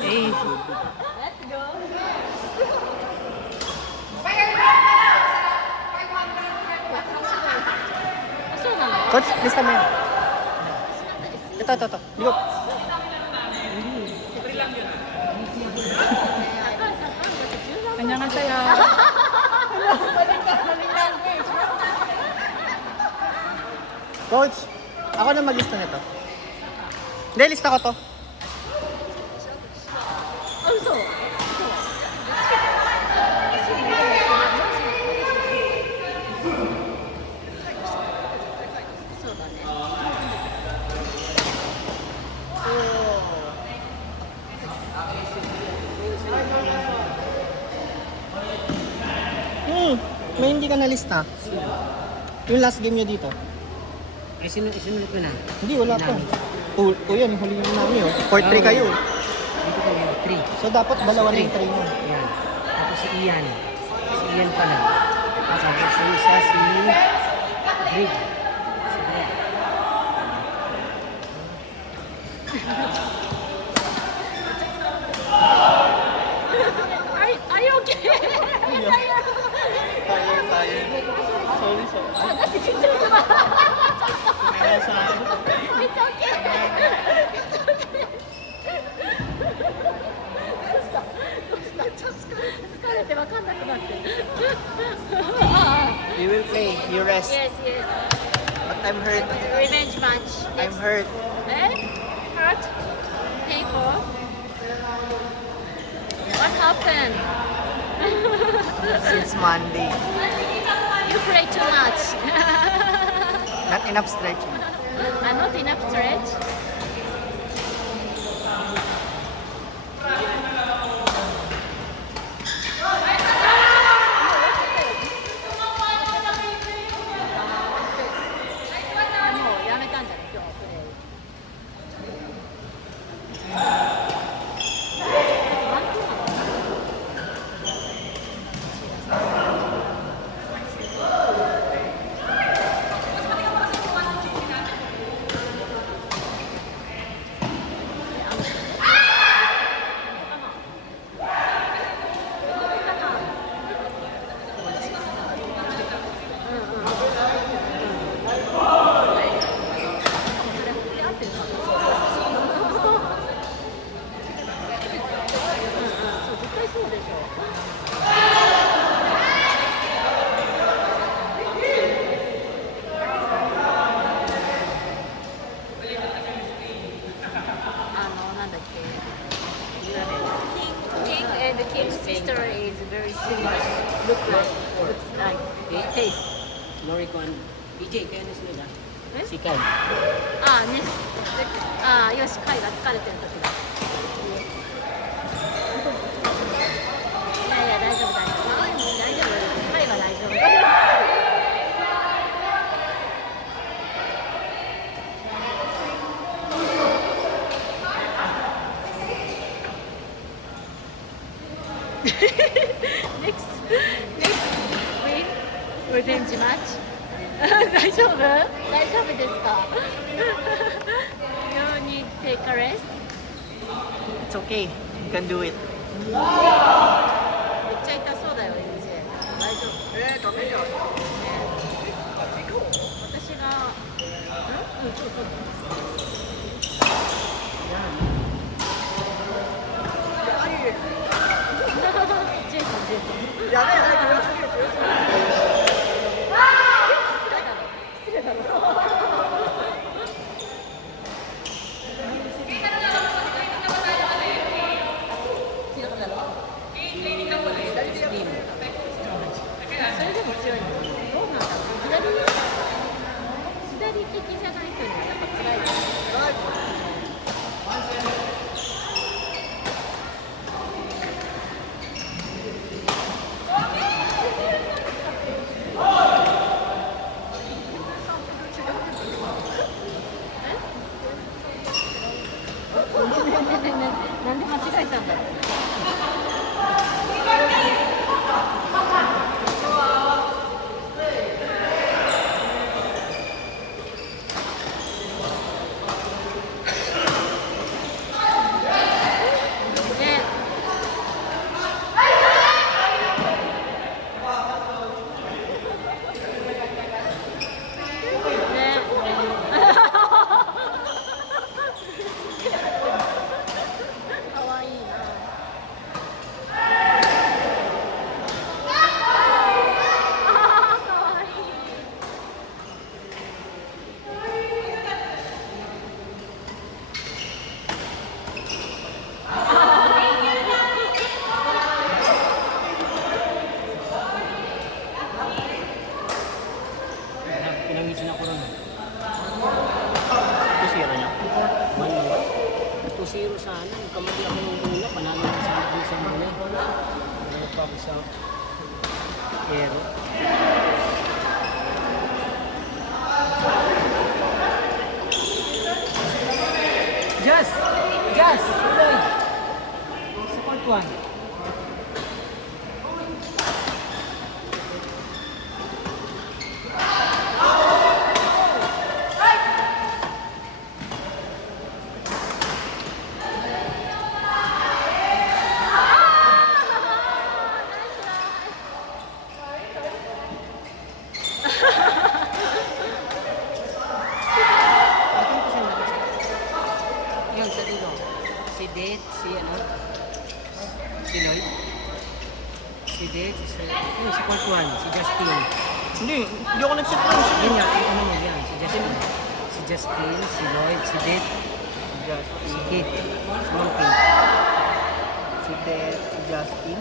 Hey. Let's go. Coach, lista mo yan. Ito. Ligo. Kanya nga saya. Coach, ako na maglista nito. Hindi, lista ko to. Also. May hindi ka nalista. Yung last game nyo dito. Ay, sinunod ko na. Hindi, wala pa. 2 yan, yung huli namin yun. 4-3 kayo. Dito ko yung 3. So dapat dalawa na yung 3 mo. Yan. Tapos si Ian. Si Ian pala. Tapos si isa si Greg. Si Greg. Are you okay? Sorry. It's okay. You will play, you rest. Yes. But I'm hurt. Revenge match. I'm hurt. Eh? Hurt? Painful? What happened? Since Monday. You play too much. Not enough stretching. Not enough stretch. King and the King's sister is very similar. Looks like taste. Noricon. PJ, kayo na sunod ah. Eh? Si Kai. よし、貝が疲れてる時だ。いや、大丈夫。大丈夫。貝は大丈夫。next win revenge match 大丈夫ですかYou need take a rest It's okay. You can do it. めっちゃ痛そうだよ NJ 大丈夫ダメじゃん。私がそうジェイソンやべえ、早く出すぎる。失礼だろそれでも強いのどうなんだろう左利きじゃない人にはやっぱ辛いですね focus out. Pero. Just, Lloyd. Support one. Yun, sa dulo. Si Det, si ano? Si Lloyd. Si Det, yun, si Court 1, si Justin. Hindi ako nag-set lang. Yun nga, yung ano mo yan, si Justin. Si Justin, si Lloyd, si Det, si Kate, si Monkey. Si Ted, si Justin.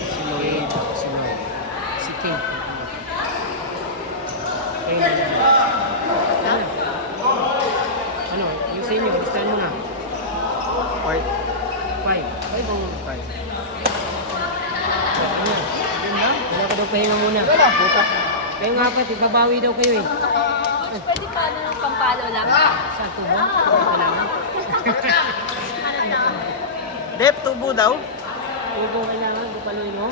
Si Lloyd, si Lloyd. Si Kate. Ayun. Ano, yung sa inyo, listahan mo na. Part 5. 5 o 5? Ano na? Yun lang. Wala ka daw pahinga muna. Wala, puta. Kayo nga pa, ipabawi daw kayo eh. Pwede pa ano ng pampalo lang. Sa tubo? Kailangan. Dep, tubo daw. Tubo kailangan, bupaluin mo.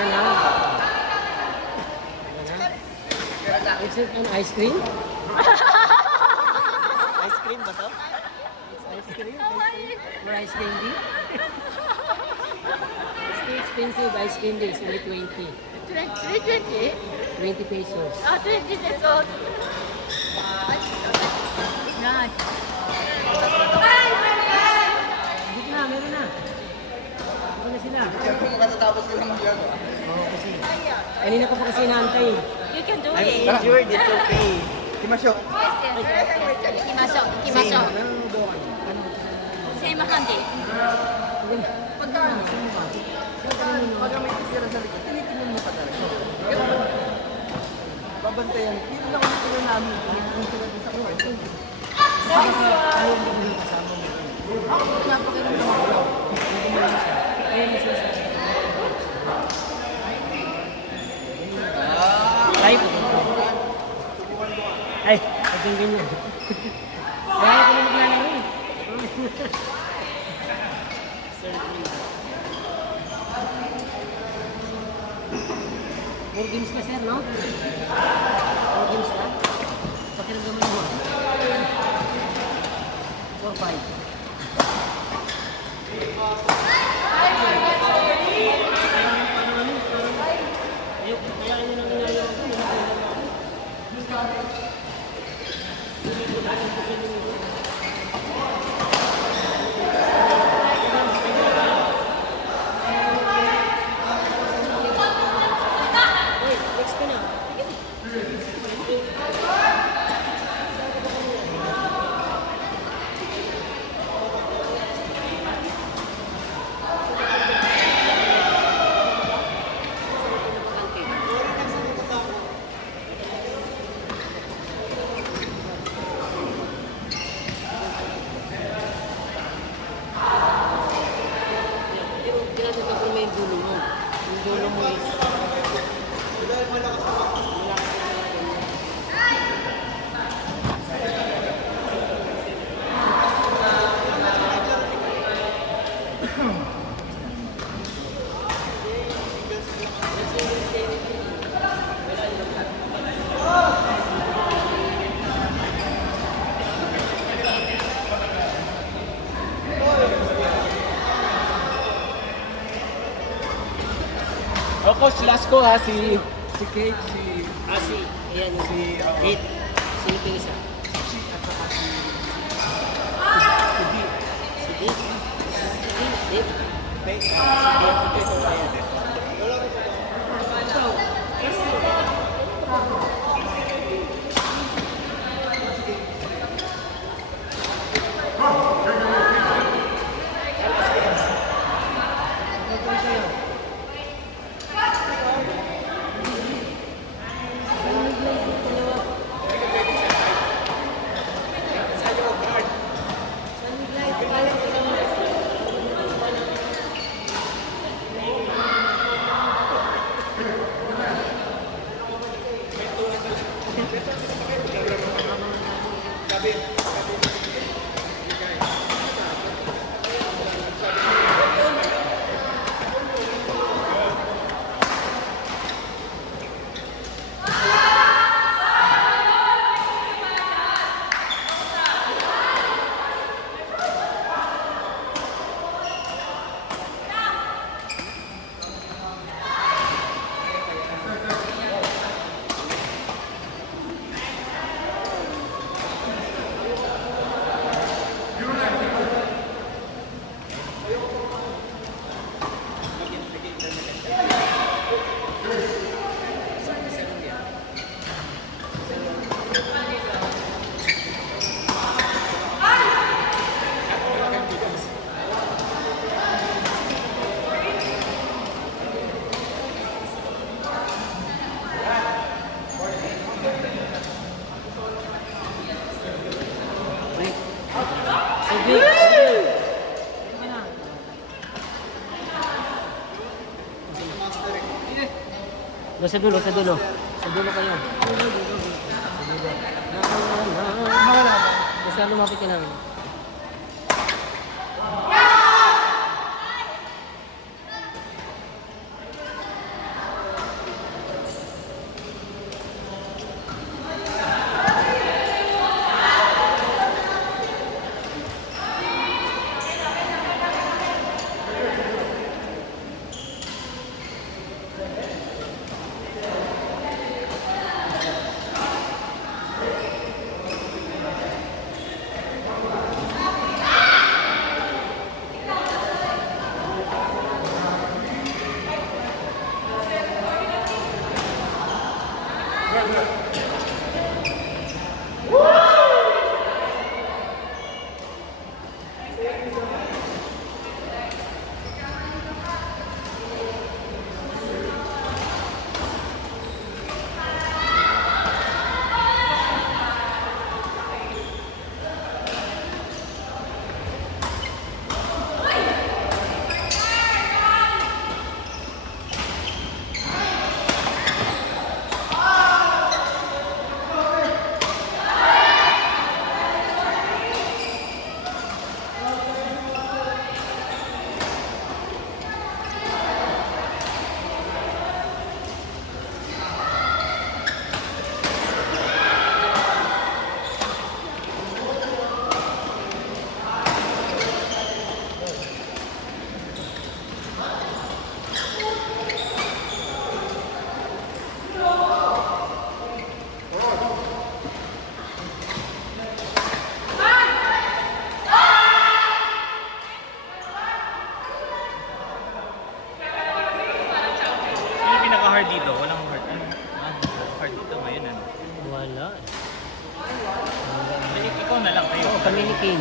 Yan lang. Is it an ice cream? Ice cream ba to? It's ice cream? Or ice candy? It's too expensive ice candy. It's only 20. 20? 20 pesos. 20 pesos. Nice. Dito na, meron na. Ito na sila. Matatapos ko lang mag-gagawa. Oo, kasi. Kanina ko pa kasi inaantay eh. You can do I'm it. injured, it's okay. Kimasyo. Yes, yes, yes, yes. Ikimasyo, ikimasyo. Anong buwan? Ano? Same handi. Pag may titira sa likod, tinitingnan mo pa talaga. Babantayan. Yun lang ang titira namin. Tinitingnan sila din sa kuwan. Ayaw mo din kasama mo. Ako, napakinig naman ko. Ayun na siya sa live. Ay, paging ganyan. Kaya ko na maglalaro eh. More games ka, sir, no? More games ka? Pakiramdaman mo. 4-5. Next ka na. Ginagawa ko may dulo mo. Yung dulo mo is... O, coach, last ko ha, si Kate, si... Ayan, Si... Eight. Sino pa isa? Si Dave. Si Dave. Sa dulo, sa dulo. Sa dulo kayo. Sa dulo. Basta lumapit ka namin. Yung pinaka-hard dito, walang hard. Hard dito ngayon, ano? Wala. Ikaw na lang kayo. Oo, kami ni King.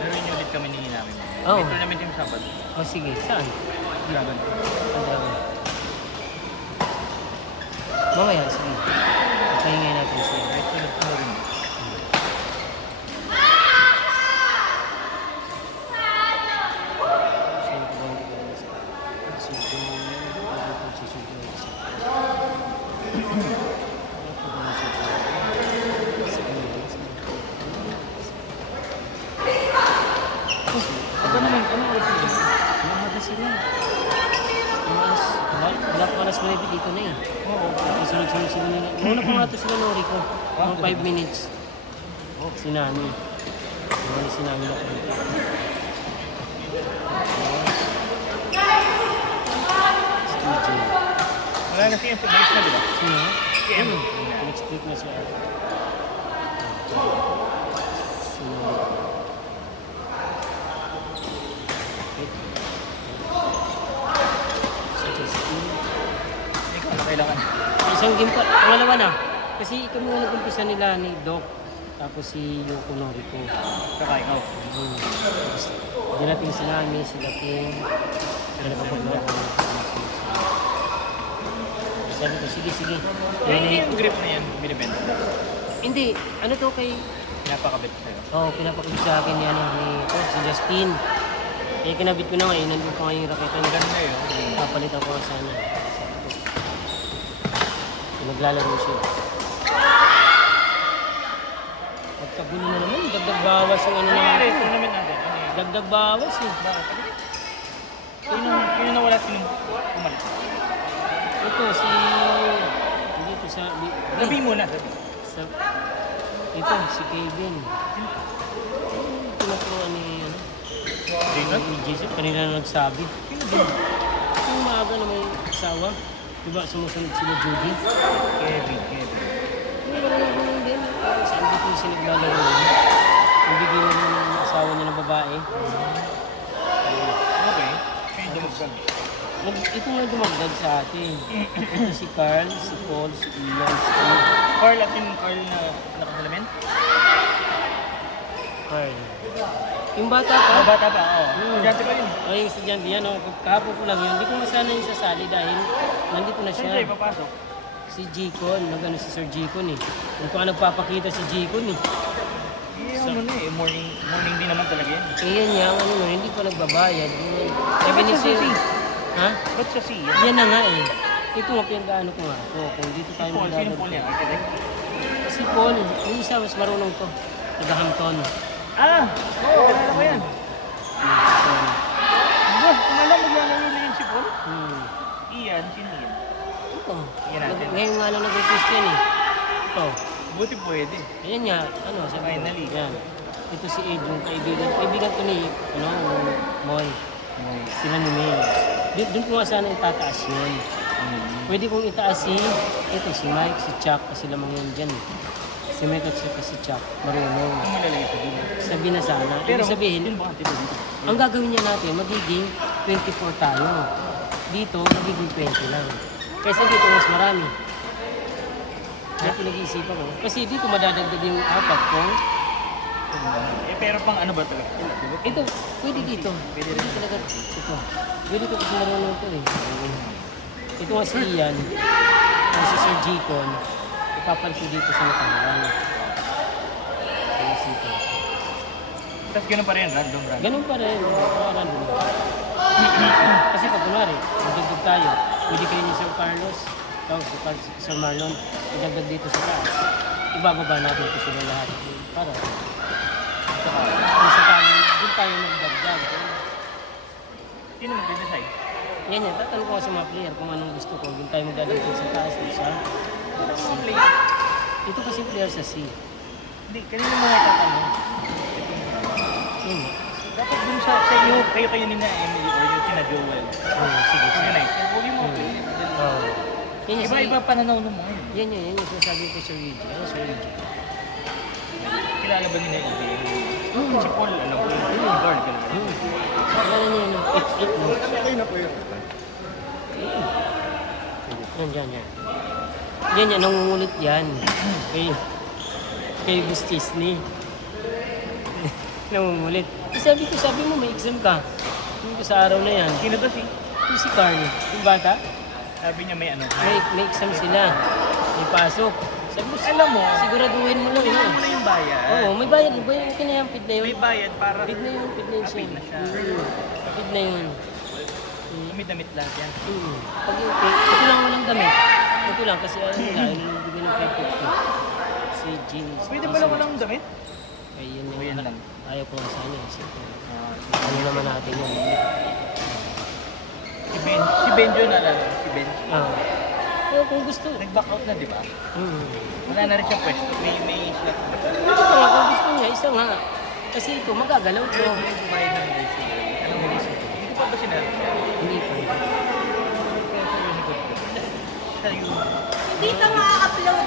Pero yung ulit kami ni namin. Oo. May tournament yung Sabado. Oh, sige. Saan? Dragon. Ang dragon. Mamaya, sige. Pahingay natin siya. Kahit sunod mo rin. Ito naman, ano oras na yun? Umaga sila. Black oras na dito na eh. Oo. Sunod-sunod sila nila. Muna pa nga ito sila Nori ko. Mga 5 minutes. Si Nani. Si Nani na dito. Si DJ. Wala na siya. Malis na, di ba? Sino? KM. Next week na siya. Si Nani. Si Justin. Ikaw na kailangan. Isang game pa, pangalawa na. Kasi ito muna nag-umpisa nila ni Doc, tapos si Yoko Noriko. Kaka ikaw. Tapos dinating si Nami, si King, sila nakapaglawa ko. Sabi ko, sige, sige. Yung grip na yan, binibenta. Hindi, ano to kay... Pinapakabit sa'yo. Oo, pinapakabit sa akin yan ni si Justin. Eh, kinabit ko na ngayon, nandun pa nga yung raketa niya. Ganda yun. Papalitan ko nga sana. Naglalaro siya. Pagkagulo na naman, dagdag bawas yung ano Nangyari, natin. tournament natin. Ano yun? Dagdag bawas eh. Bakit? Yung nawala sinong umalis. Ito si... Dito sa... Sabi mo na, sabi. Sa, ito, si Kevin. Tinuturuan ni... Ano, Jacob? ni Jason. Kanina na nagsabi. Yung maaga na may asawa. Diba sumusunod sila Judy? Kevin. Yung ganun din. Saan dito yung sinaglalaro din? Yung bigyan na rin ng asawa niya ng babae. Okay. Kaya dumagdag. Ito nga dumagdag sa atin. Ito si Carl, si Paul, si Ian, si Carl at yung Carl na nakasalamin? Carl. Yung bata Oh, pa? bata pa, oo. Estudyante ko yun. O yung estudyante yan, kahapon ko lang yun. Hindi ko masana yung sasali dahil nandito na Siyempre, siya. papasok. Si Jicon, nagano si Sir Jicon eh. Hindi ko nga nagpapakita si Jicon eh. Ano na eh, morning din naman talaga yan. Eh yan niya, ano nun, hindi pa nagbabayad. Sabi ni Ba't Sir... sa C? Ha? Ba't sa C? Yan na nga eh. Ito nga pinag-ano ko nga. Ito, kung dito tayo Paul, sino Paul magdadagdag. niya? Architect? Si Paul, yung isa mas marunong to. Taga-Hampton. Ah! Oo, kilala ko yan. Hampton. Ba, kung alam maglalaro yun si Paul? Ian, sino Ian? Ito. Yan natin. Ngayon nga lang nag-Christian eh. Ito. Buti pwede. Ayan nga, ano, sabi ko. Finally. Yan. Ito si Ed, yung kaibigan. Kaibigan ko ni, Moy. Sila ni Mel. Doon ko nga sana itataas yun. Pwede kong itaas ito si Mike, si Chuck, kasi lamang yun dyan. Si Mike at saka si Chuck, marunong. Ang malalagay ito dito. Sabi na sana. Pero, Ibig sabihin, yun ba? Dito, dito. ang gagawin niya natin, magiging 24 tayo. Dito, magiging 20 lang. Kaysa dito, mas marami. Kaya pinag-iisipan ko. Kasi dito madadagdag yung apat ko. Pero pang ano ba ito? Ito, pwede dito. Pwede rin talaga ito. Pwede ito kasi marunong ito eh. Ito nga si Ian. Ang si Sir Jicon. Ipapalit ko dito sa Natangalan. Kaya sito. Tapos ganun pa rin, random. Ganun pa rin. Parang random. Kasi pag kunwari, magdagdag tayo. Pwede kayo ni Sir Carlos. Si Sir Marlon. Idagdag dito sa taas. Ibababa natin ito sila lahat. Para. Kung sa tayo, doon tayo magdagdag. Sino mag-design? Yan yan. Tatanong ko sa mga player kung anong gusto ko. Doon tayo magdadagdag sa taas. Sa Ang player. ito kasi player sa C. Hindi, kanina mo nga tatanong. Yan yan. Dapat dun sa inyo, kayo ni na Emily or yung sina Joel. Sige, Sige sige. na eh. Huwag yung mga player. Oo. Yan yan. Iba-iba pananaw mo ngayon. Yan yan. Yan yung sinasabi ko sa Luigi. Ano sa Luigi? Kilala ba nila yung Si Paul, alam ko yun. Lord, kilala. Yan yan yan. It no. Kayo na po yun. Yan yan. Yan yan. Nangungulit yan. Kay Bustis ni. Nangungulit. Sabi mo may exam ka. Yung ko sa araw na yan. Sino to si? Yung si Carl. Yung bata. Sabi niya may ano. May exam sila. May pasok. Sabi mo, Alam mo, siguraduhin mo lang Tingnan yun. mo na yung bayad. Oo, may bayad. Okay na yan. Pid na yun. May bayad para Pid na yun. Pid na yun siya. Pid na siya. Pid na yun. may damit lahat yan. Pag okay, ito lang walang damit. Ito lang kasi ano nila, bigyan ng 550. Si jeans. Pwede ba lang walang damit? Ay, yun O, yan lang. Ayaw ko lang sa kanya. Ano naman natin yun. Si Benjo na lang. Si Benjo. Pero kung gusto. Nag-back out na, di ba? Wala na rin siyang pwesto. May slot na. Ito nga, kung gusto niya, isa nga. Kasi ito, magagalaw ko. Pero may kumain ng racing. Anong racing? Hindi ko pa ba sinabi siya? Hindi pa. Siya yung... Hindi ka ma-upload